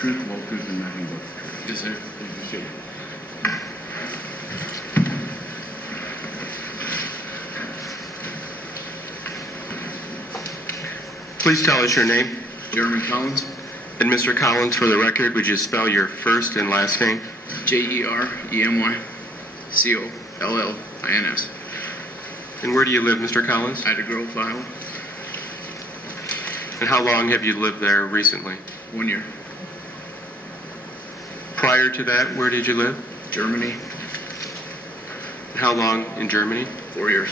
truth, whole truth, and nothing but the truth. Yes, sir. Appreciate it. Please tell us your name. Jeremy Collins. And Mr. Collins, for the record, would you spell your first and last name? JEREMYCOLLINS. And where do you live, Mr. Collins? Ida Grove, Iowa. And how long have you lived there recently? 1 year. Prior to that, where did you live? Germany. How long in Germany? 4 years.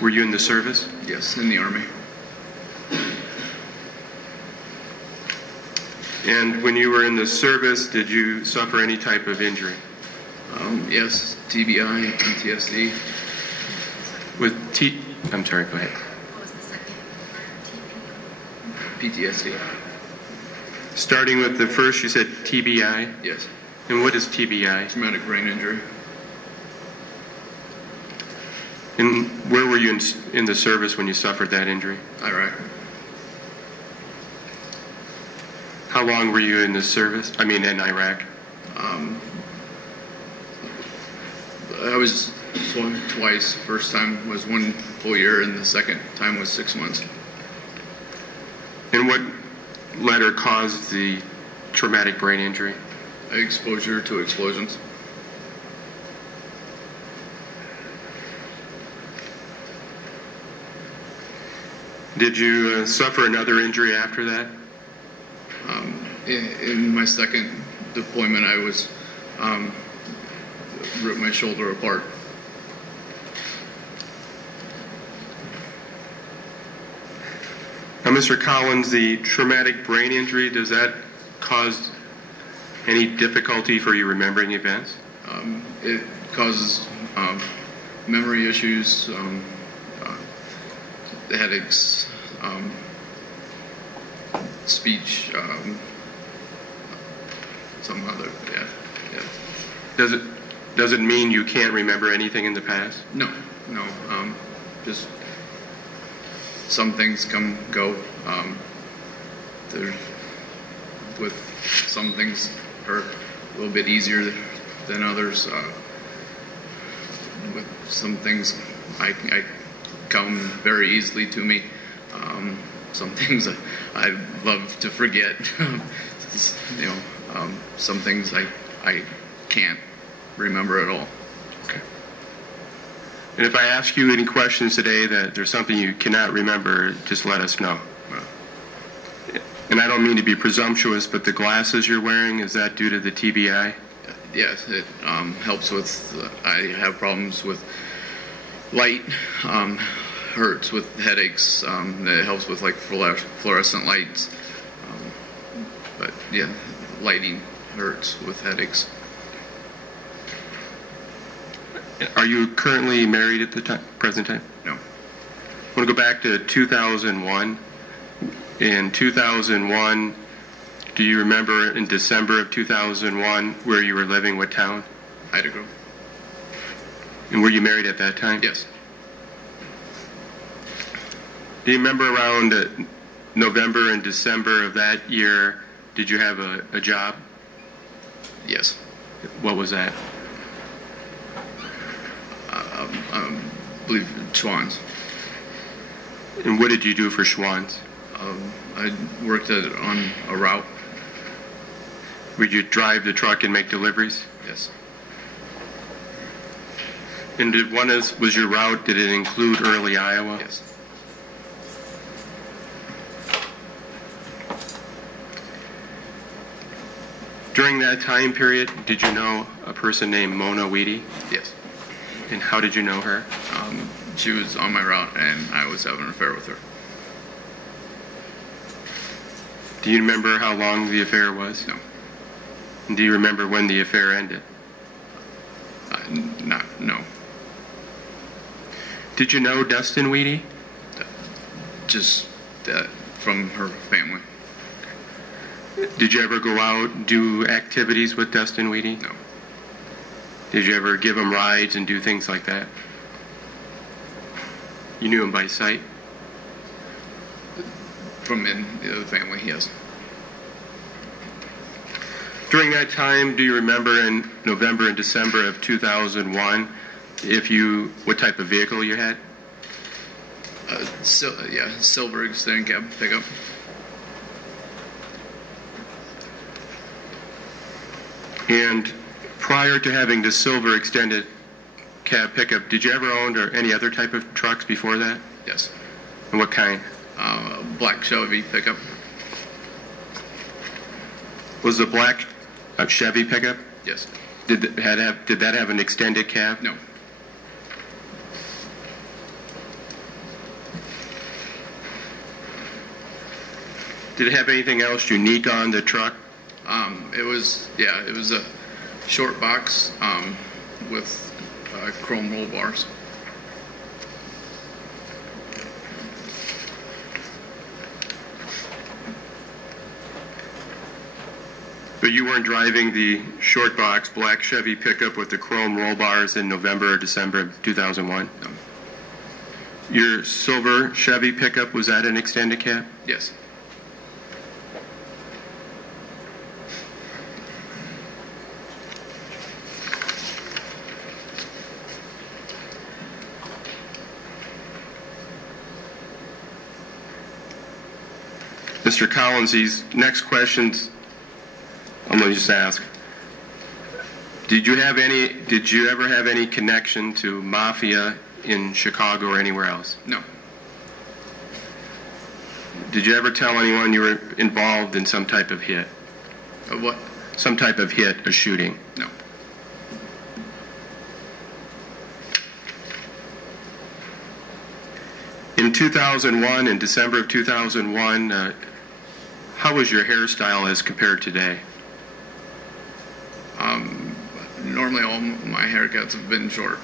Were you in the service? Yes, in the Army. And when you were in the service, did you suffer any type of injury? Yes, TBI, PTSD. I'm sorry, go ahead. What was the second? PTSD. Starting with the first, you said TBI. Yes. And what is TBI? Traumatic brain injury. And where were you in the service when you suffered that injury? Iraq. How long were you in the service? I mean, in Iraq? I was twice. First time was 1 full year, and the second time was 6 months. And what led or caused the traumatic brain injury? Exposure to explosions. Did you suffer another injury after that? In my second deployment, I was ripped my shoulder apart. Now, Mr. Collins, the traumatic brain injury, does that cause any difficulty for you remembering events? It causes memory issues, headaches, speech, some other, yeah. Does it mean you can't remember anything in the past? No, just some things come, go. With some things are a little bit easier than others. With some things, I come very easily to me. Some things I love to forget. Some things I can't remember at all. Okay. And if I ask you any questions today that there's something you cannot remember, just let us know. And I don't mean to be presumptuous, but the glasses you're wearing, is that due to the TBI? Yes, it helps with, I have problems with light, hurts with headaches, it helps with like fluorescent lights, but yeah, lighting hurts with headaches. Are you currently married at the present time? No. I want to go back to 2001. In 2001, do you remember in December of 2001 where you were living, what town? Ida Grove. And were you married at that time? Yes. Do you remember around November and December of that year, did you have a job? Yes. What was that? I believe Schwann's. And what did you do for Schwann's? I worked on a route. Would you drive the truck and make deliveries? Yes. And was your route, did it include early Iowa? Yes. During that time period, did you know a person named Mona Weedy? Yes. And how did you know her? She was on my route, and I was having an affair with her. Do you remember how long the affair was? No. And do you remember when the affair ended? No. Did you know Dustin Weedy? Just from her family. Did you ever go out and do activities with Dustin Weedy? No. Did you ever give him rides and do things like that? You knew him by sight? from in the family, yes. During that time, do you remember in November and December of 2001, what type of vehicle you had? Silver extended cab pickup. And prior to having the silver extended cab pickup, did you ever own any other type of trucks before that? Yes. And what kind? Black Chevy pickup. Was the black Chevy pickup? Yes. Did that have an extended cab? No. Did it have anything else unique on the truck? It was a short box with chrome roll bars. But you weren't driving the short box black Chevy pickup with the chrome roll bars in November or December of 2001? No. Your silver Chevy pickup, was that an extended cab? Yes. Mr. Collins, these next questions I'm going to just ask. Did you ever have any connection to mafia in Chicago or anywhere else? No. Did you ever tell anyone you were involved in some type of hit? What? Some type of hit, a shooting? No. In 2001, in December of 2001, how was your hairstyle as compared to today? Normally all my haircuts have been short.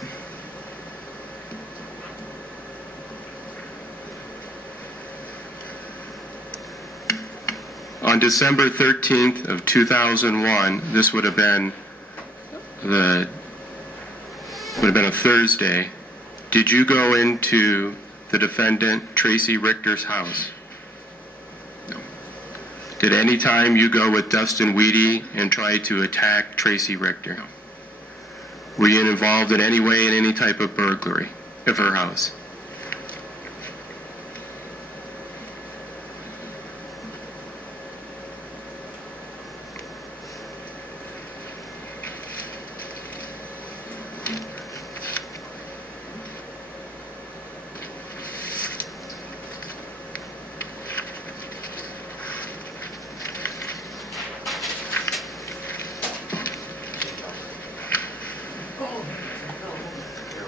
On December 13th of 2001, this would have been a Thursday. Did you go into the defendant Tracy Richter's house? No. Did any time you go with Dustin Weedy and try to attack Tracy Richter? No. Were you involved in any way in any type of burglary of her house?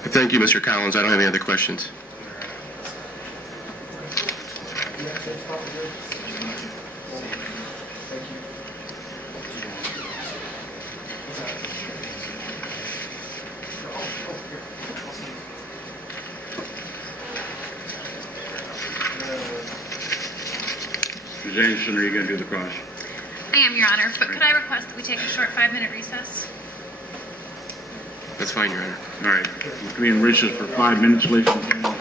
Thank you, Mr. Collins. I don't have any other questions. Ms. Anderson, are you going to do the cross? I am, Your Honor, but could I request that we take a short 5-minute recess? That's fine, Your Honor. All right. We'll be in recess for 5 minutes, ladies and gentlemen.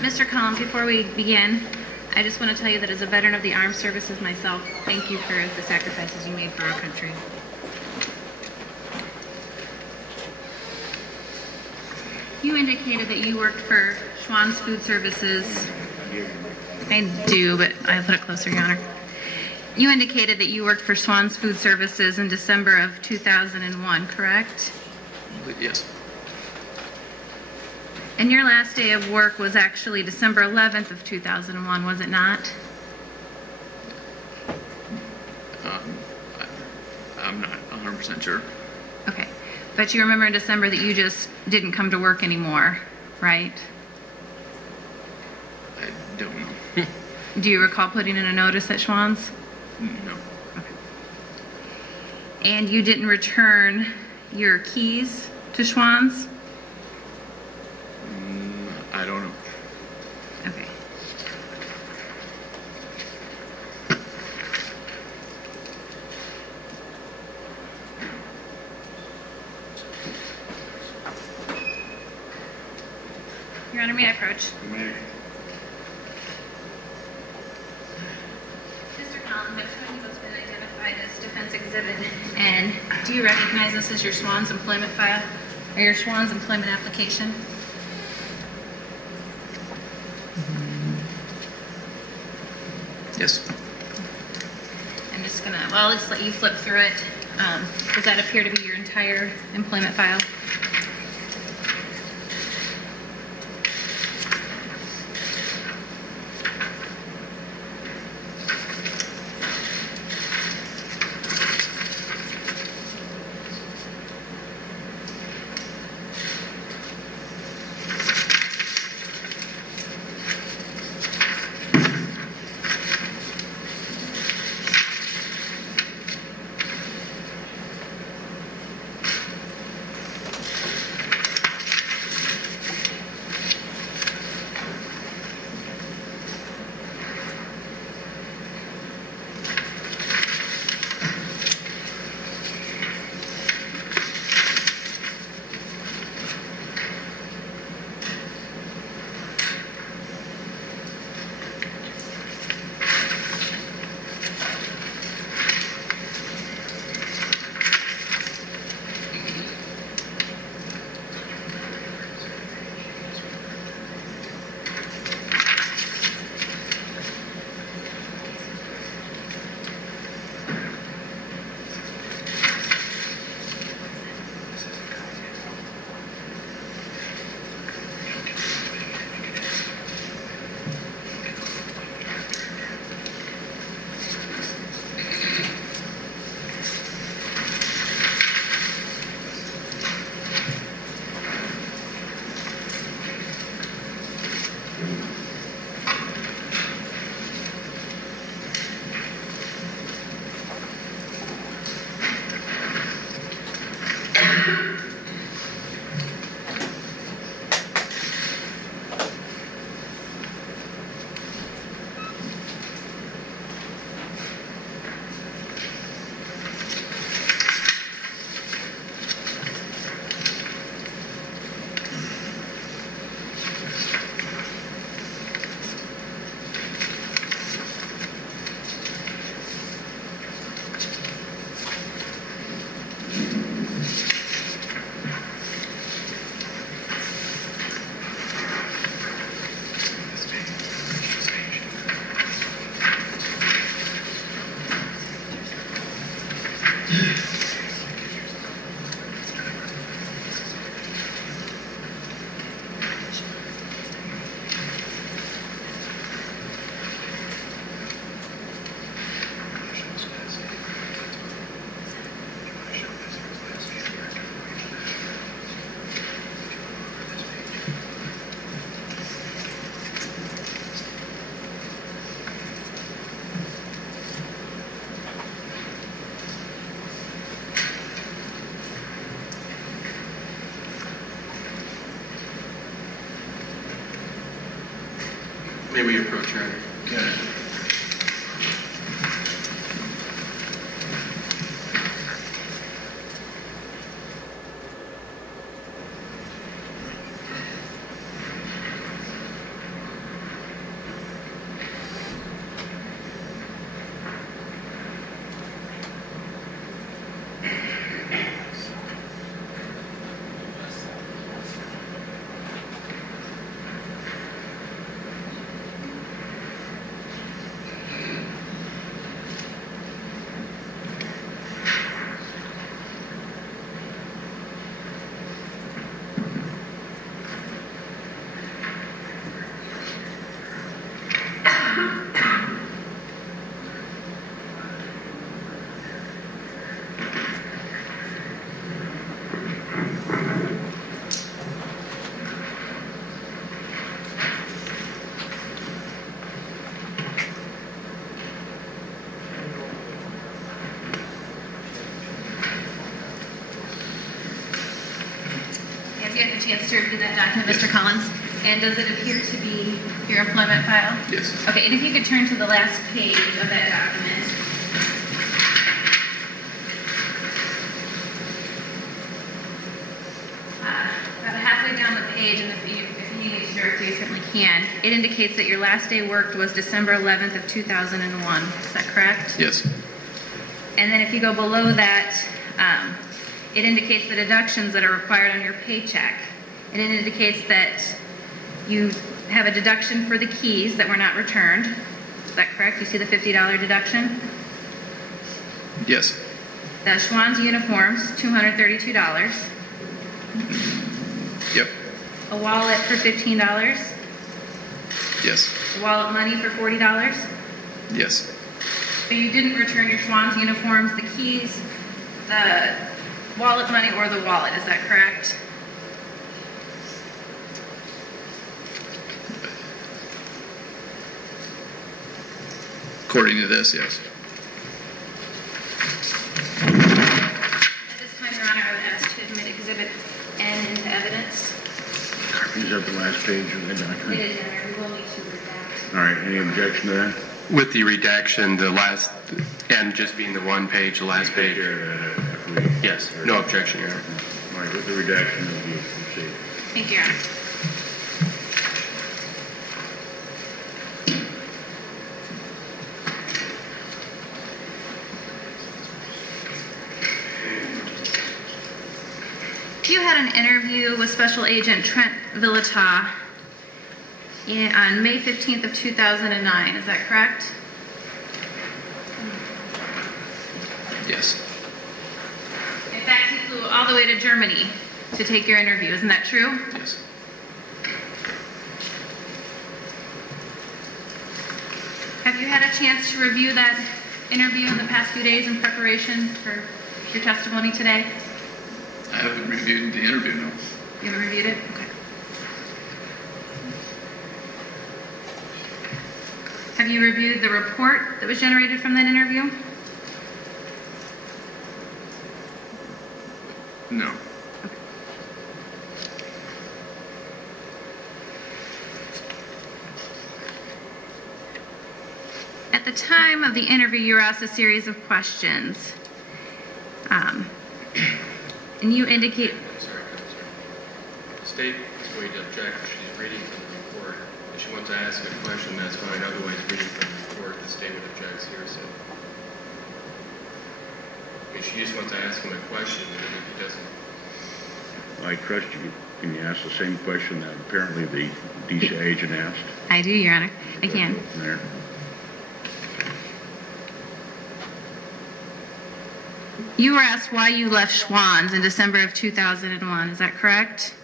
Mr. Collins, before we begin, I just want to tell you that as a veteran of the armed services myself, thank you for the sacrifices you made for our country. You indicated that you worked for Schwann's Food Services. I do, but I'll put it closer, Your Honor. You indicated that you worked for Schwann's Food Services in December of 2001, correct? Yes. And your last day of work was actually December 11th of 2001, was it not? I'm not 100% sure. Okay. But you remember in December that you just didn't come to work anymore, right? I don't know. Do you recall putting in a notice at Schwann's? No. And you didn't return your keys to Schwann's? I don't know. Okay. Your Honor, may I approach? May. Mr. Collins, I've shown you what's been identified as defense exhibit. And do you recognize this as your Schwann's employment file or your Schwann's employment application? Yes. I'm just gonna, well, I'll just let you flip through it. Does that appear to be your entire employment file? May we approach, Your Honor? Yes. chance to review that document, Mr. Collins? And does it appear to be your employment file? Yes. Okay, and if you could turn to the last page of that document. About halfway down the page, and if you need me to direct you, you certainly can. It indicates that your last day worked was December 11th of 2001. Is that correct? Yes. And then if you go below that, it indicates the deductions that are required on your paycheck. And it indicates that you have a deduction for the keys that were not returned. Is that correct? You see the $50 deduction? Yes. The Schwann's uniforms, $232. Yep. A wallet for $15. Yes. Wallet money for $40. Yes. So you didn't return your Schwann's uniforms, the keys, the wallet money, or the wallet. Is that correct? According to this, yes. At this time, Your Honor, I would ask to admit Exhibit N into evidence. Is that the last page of the It document? is, Your Honor. We will need to redact. All right, any objection to that? With the redaction, the last, and just being the one page, the last page. Yes, no objection, Your Honor. All right, with the redaction of the proceed. Thank you, Your Honor. You had an interview with Special Agent Trent Villata on May 15th of 2009. Is that correct? Yes. In fact, he flew all the way to Germany to take your interview. Isn't that true? Yes. Have you had a chance to review that interview in the past few days in preparation for your testimony today? I haven't reviewed the interview, no. You haven't reviewed it? Okay. Have you reviewed the report that was generated from that interview? No. At the time of the interview, you were asked a series of questions. And you indicate... Sorry. State is going to object. She's reading from the report. If she wants to ask a question, that's fine. Otherwise, reading from the report, the state would object here. So, if she just wants to ask him a question, and if he doesn't... I trust you. Can you ask the same question that apparently the DC agent asked? I do, Your Honor. I can. Go from there. You were asked why you left Schwann's in December of 2001. Is that correct?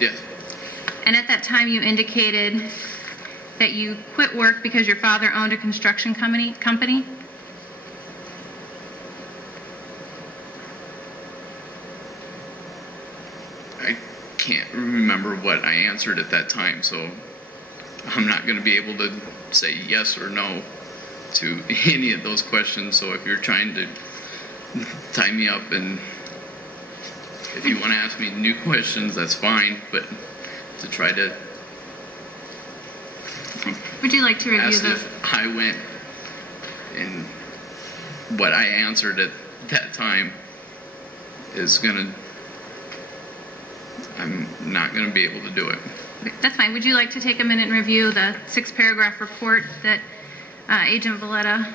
Yes. And at that time, you indicated that you quit work because your father owned a construction company? I can't remember what I answered at that time, so I'm not going to be able to say yes or no to any of those questions. So if you're trying to tie me up, and if you want to ask me new questions, that's fine, but to try to Would you like to review ask the... if I went and what I answered at that time is I'm not going to be able to do it. That's fine. Would you like to take a minute and review the 6-paragraph report that Agent Villata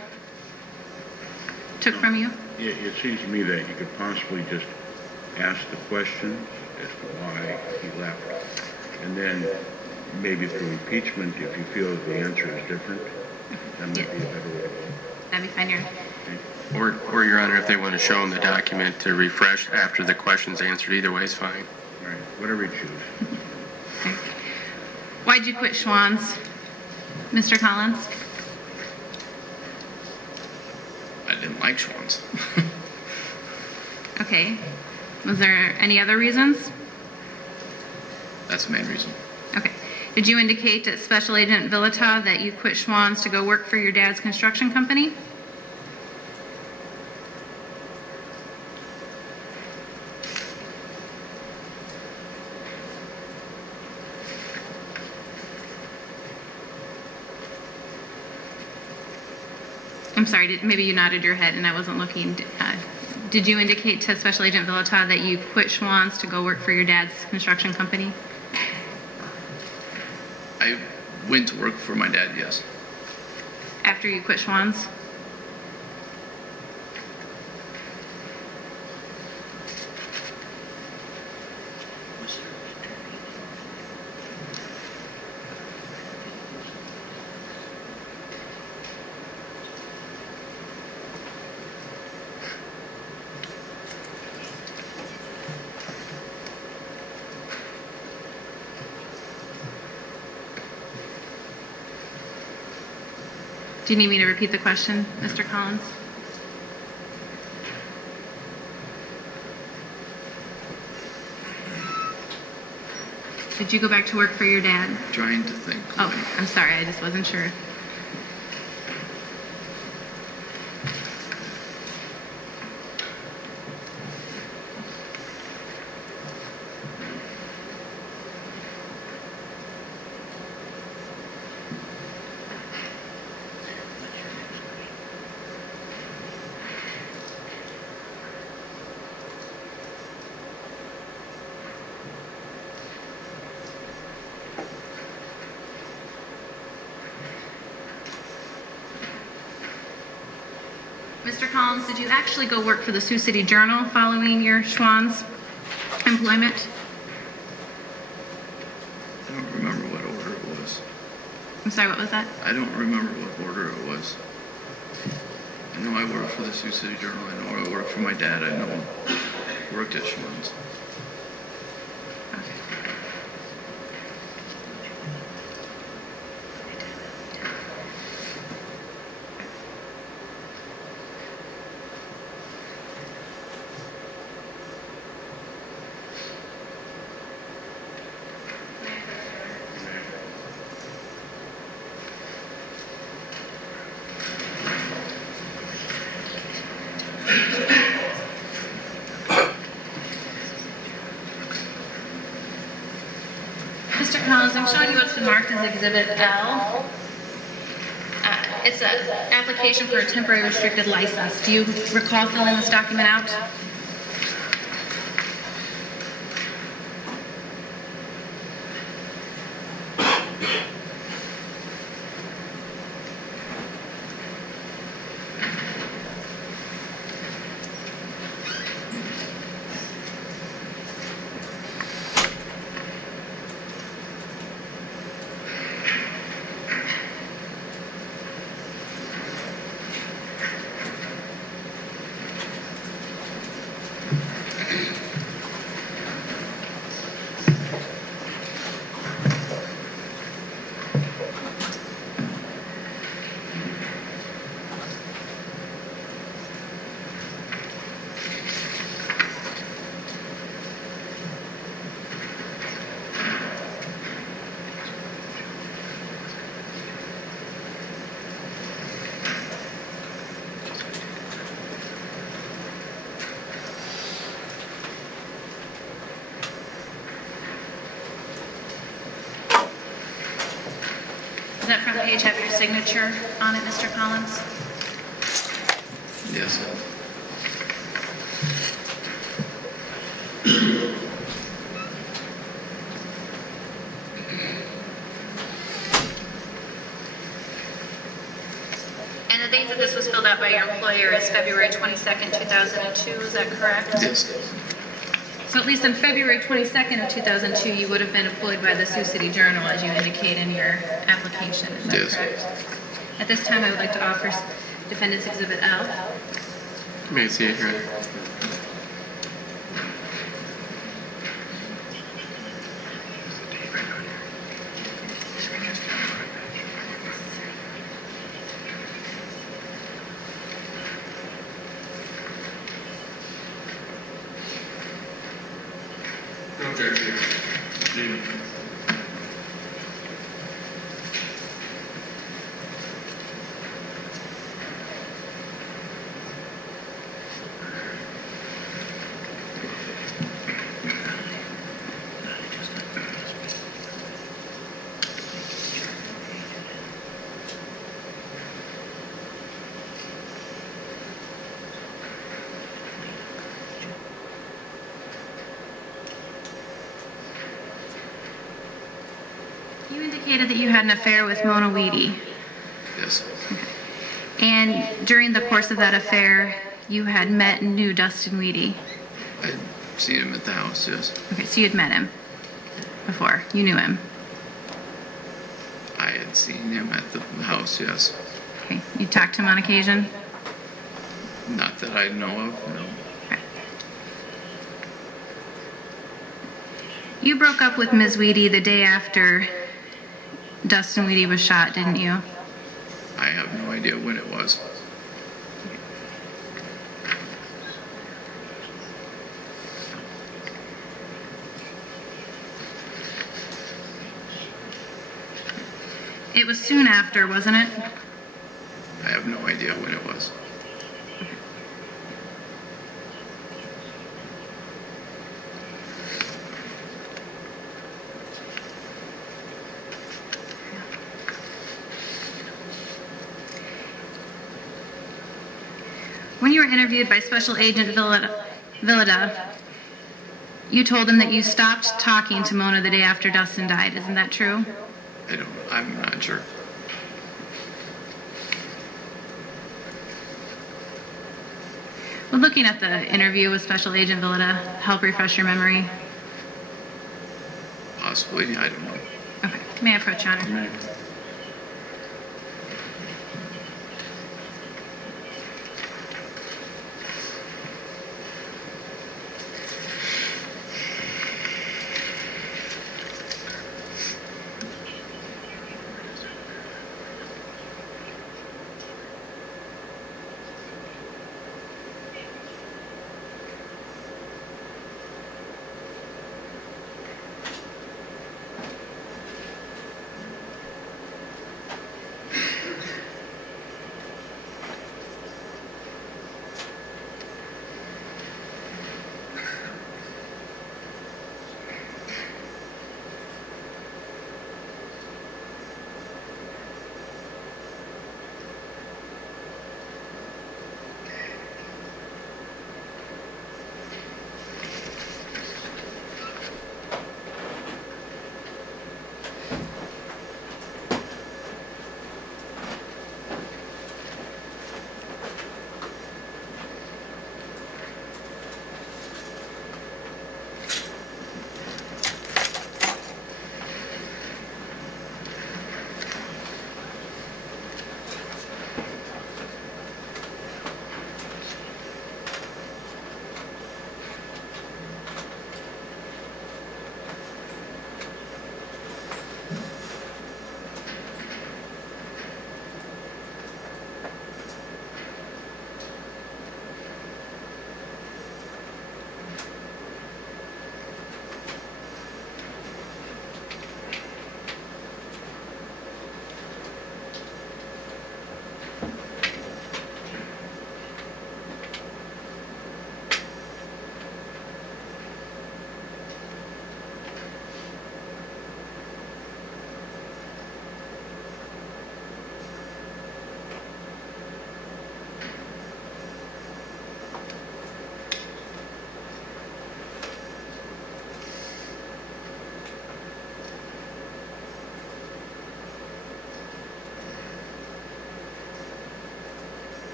took from you? It seems to me that you could possibly just ask the questions as to why he left, and then maybe through impeachment, if you feel that the answer is different, that might be a better way to go. That'd be fine, Your Honor. Or, Your Honor, if they want to show him the document to refresh after the question's answered, either way is fine. All right, whatever you choose. Okay. Why'd you quit Schwann's, Mr. Collins? I didn't like Schwann's. Okay. Was there any other reasons? That's the main reason. Okay. Did you indicate to Special Agent Villata that you quit Schwann's to go work for your dad's construction company? I'm sorry, maybe you nodded your head and I wasn't looking. Did you indicate to Special Agent Villata that you quit Schwann's to go work for your dad's construction company? I went to work for my dad, yes. After you quit Schwann's? Do you need me to repeat the question, Mr. Collins? Did you go back to work for your dad? Trying to think. Oh, I'm sorry, I just wasn't sure. Mr. Collins, did you actually go work for the Sioux City Journal following your Schwann's employment? I don't remember what order it was. I'm sorry, what was that? I don't remember what order it was. I know I worked for the Sioux City Journal. I know I worked for my dad. I know I worked at Schwann's. Mr. Collins, I'm showing you what's been marked as Exhibit L. It's an application for a temporary restricted license. Do you recall filling this document out? Does that front page have your signature on it, Mr. Collins? Yes. And the date that this was filled out by your employer is February 22nd, 2002, is that correct? Yes. So at least on February 22nd of 2002, you would have been employed by the Sioux City Journal, as you indicate in your application, is that Yes. correct? At this time, I would like to offer Defendant's Exhibit L. You may see it here. You indicated that you had an affair with Mona Weedy. Yes. And during the course of that affair, you had met and knew Dustin Weedy. I had seen him at the house, yes. Okay, so you had met him before. You knew him. I had seen him at the house, yes. Okay, you talked to him on occasion? Not that I know of, no. Okay. You broke up with Ms. Weedy the day after Dustin Weedy was shot, didn't you? I have no idea when it was. It was soon after, wasn't it? I have no idea when it was. When you were interviewed by Special Agent Villada, you told him that you stopped talking to Mona the day after Dustin died. Isn't that true? I'm not sure. Well, looking at the interview with Special Agent Villada, help refresh your memory. Possibly, I don't know. Okay, may I approach, Your Honor?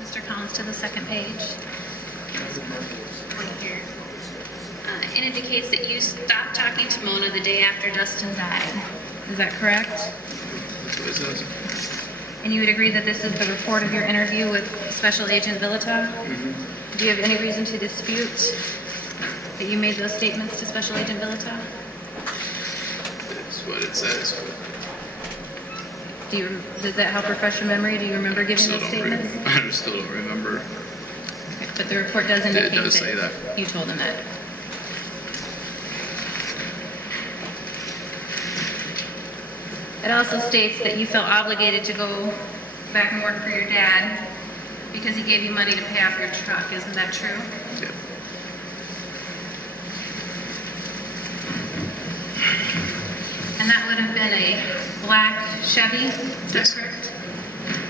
Mr. Collins, to the second page. Here. It indicates that you stopped talking to Mona the day after Dustin died. Is that correct? That's what it says. And you would agree that this is the report of your interview with Special Agent Villata? Mm-hmm. Do you have any reason to dispute that you made those statements to Special Agent Villata? That's what it says. Does that help refresh your memory? Do you remember giving those statements? I still don't remember. Okay, but the report does indicate It does say that. You told him that. It also states that you felt obligated to go back and work for your dad because he gave you money to pay off your truck. Isn't that true? Yeah. And that would have been a black Chevy, is that Yes. correct?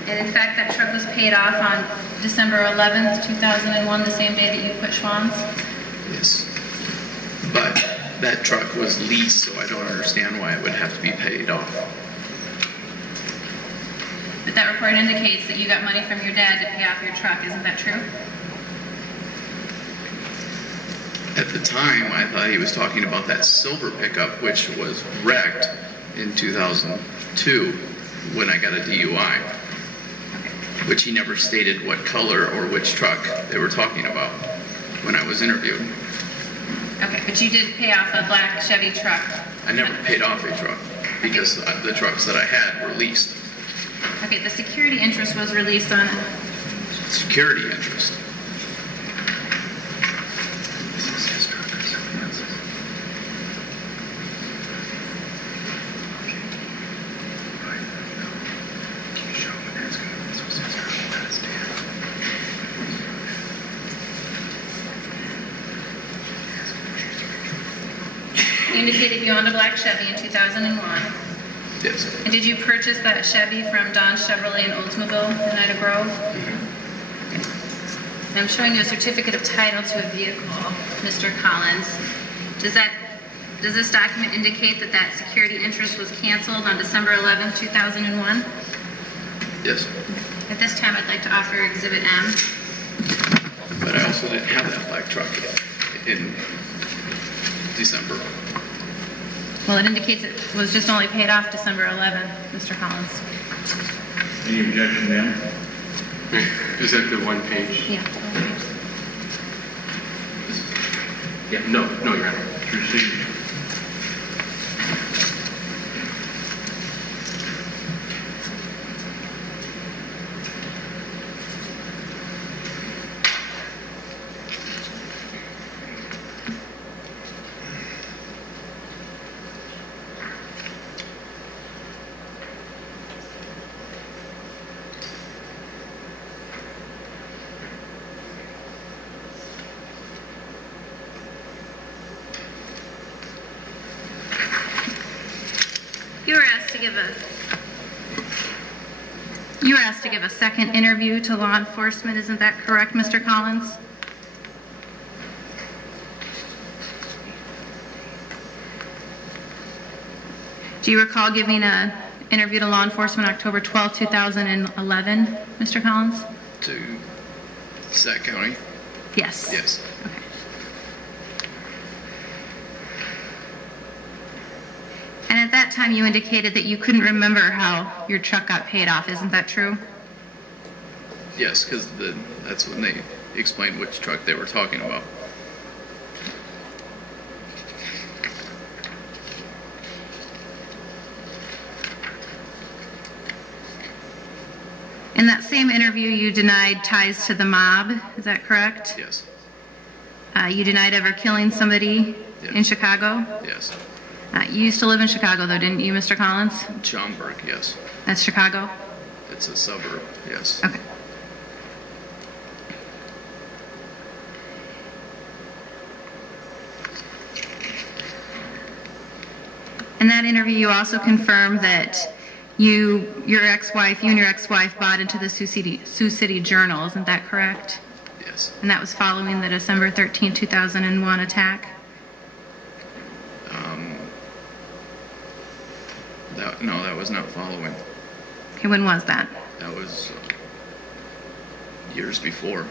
And in fact, that truck was paid off on December 11th, 2001, the same day that you put Schwann's? Yes. But that truck was leased, so I don't understand why it would have to be paid off. But that report indicates that you got money from your dad to pay off your truck. Isn't that true? At the time, I thought he was talking about that silver pickup, which was wrecked in 2002 when I got a DUI, which he never stated what color or which truck they were talking about when I was interviewed. Okay, but you did pay off a black Chevy truck. I never paid off a truck because the trucks that I had were leased. Okay, the security interest was released on Security interest. You indicated you owned a black Chevy in 2001. Yes. And did you purchase that Chevy from Don Chevrolet in Oldsmobile in Ida Grove? And I'm showing you a certificate of title to a vehicle, Mr. Collins. Does this document indicate that that security interest was canceled on December 11th, 2001? Yes. At this time, I'd like to offer Exhibit M. But I also didn't have that black truck in December. Well, it indicates it was just only paid off December 11th, Mr. Collins. Any objection, ma'am? Is that the one page? Yeah. Yeah, no, Your Honor. Proceed. You were asked to give a second interview to law enforcement. Isn't that correct, Mr. Collins? Do you recall giving an interview to law enforcement October 12, 2011, Mr. Collins? To Sac County? Yes. Yes. Okay. And at that time, you indicated that you couldn't remember how your truck got paid off. Isn't that true? Yes, because that's when they explained which truck they were talking about. In that same interview, you denied ties to the mob. Is that correct? Yes. You denied ever killing somebody Yes. in Chicago? Yes. You used to live in Chicago, though, didn't you, Mr. Collins? Schaumburg, yes. That's Chicago? It's a suburb, yes. Okay. In that interview, you also confirmed that you and your ex-wife bought into the Sioux City Journal. Isn't that correct? Yes. And that was following the December 13, 2001 attack? No, that was not following. Okay, when was that? That was years before.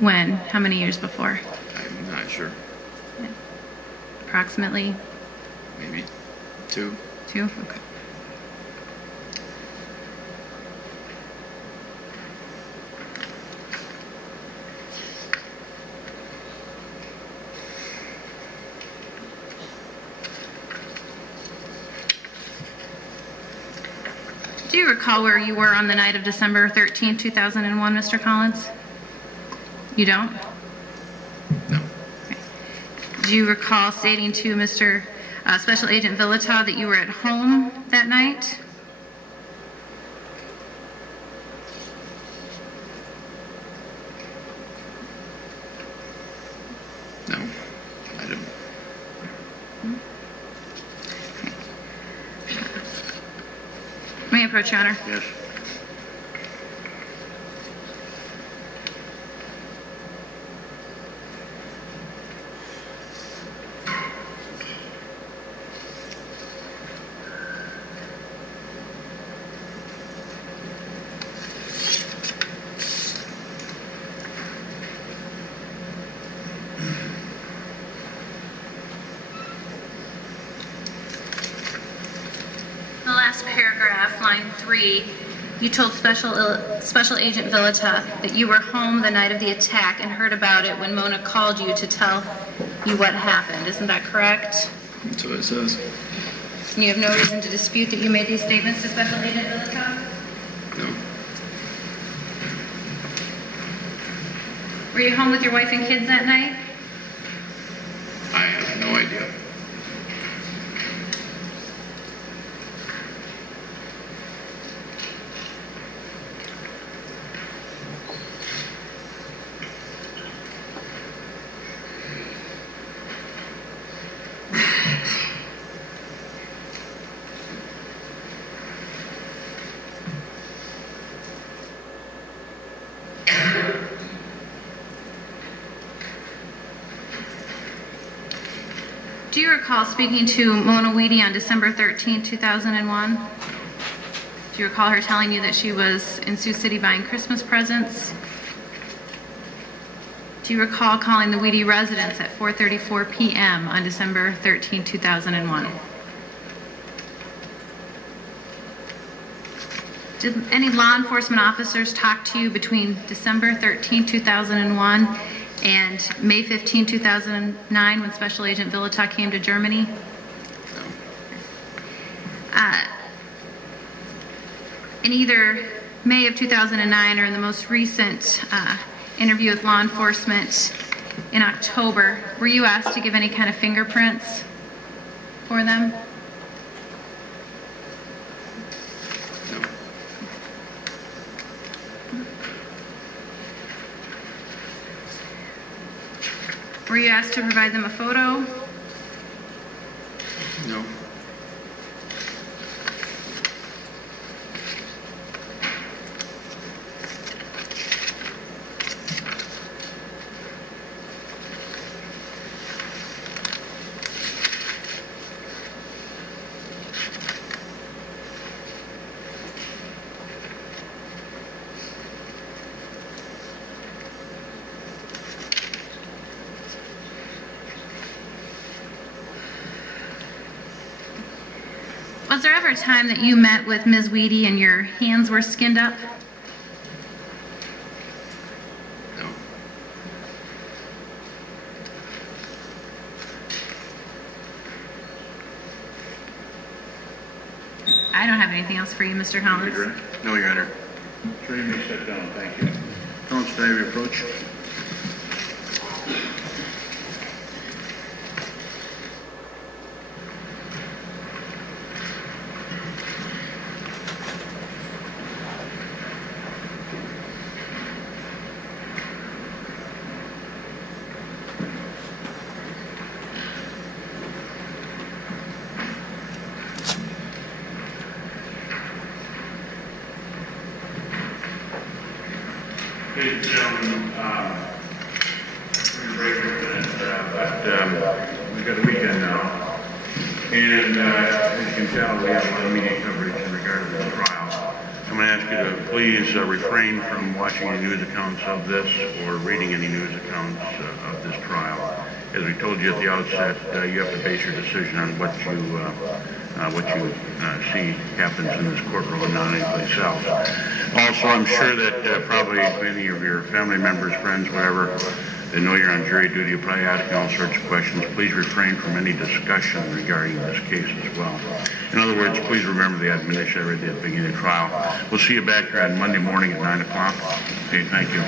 When? How many years before? I'm not sure. Approximately Maybe 2. 2? Okay. Do you recall where you were on the night of December 13, 2001, Mr. Collins? You don't? No. Okay. Do you recall stating to Mr. Special Agent Villata that you were at home that night? May I approach, Your Honor? Yes. The last paragraph, line 3, you told Special Agent Villata that you were home the night of the attack and heard about it when Mona called you to tell you what happened. Isn't that correct? That's what it says. And you have no reason to dispute that you made these statements to Special Agent Villata? No. Were you home with your wife and kids that night? I have no idea. Do you recall speaking to Mona Weedy on December 13, 2001? Do you recall her telling you that she was in Sioux City buying Christmas presents? Do you recall calling the Weedy residence at 4:34 p.m. on December 13, 2001? Did any law enforcement officers talk to you between December 13, 2001 and May 15, 2009 when Special Agent Villata came to Germany? In either May of 2009 or in the most recent interview with law enforcement in October, were you asked to give any kind of fingerprints for them? No. Were you asked to provide them a photo? No. Was there ever a time that you met with Ms. Weedy and your hands were skinned up? No. I don't have anything else for you, Mr. Collins. No, Your Honor. Sir, you may sit down. Thank you. Counsel, may I have your approach? Ladies and gentlemen, we're break for a minute, but we've got a weekend now, and as you can tell, we have a lot of media coverage in regard to this trial. I'm going to ask you to please refrain from watching any news accounts of this or reading any news accounts of this trial. As we told you at the outset, you have to base your decision on what you see happens in this courtroom and not anyplace else. Also, I'm sure that probably many of your family members, friends, whatever, they know you're on jury duty, you're probably asking all sorts of questions. Please refrain from any discussion regarding this case as well. In other words, please remember the admonition I read at the beginning of the trial. We'll see you back here on Monday morning at 9 o'clock. Okay, thank you.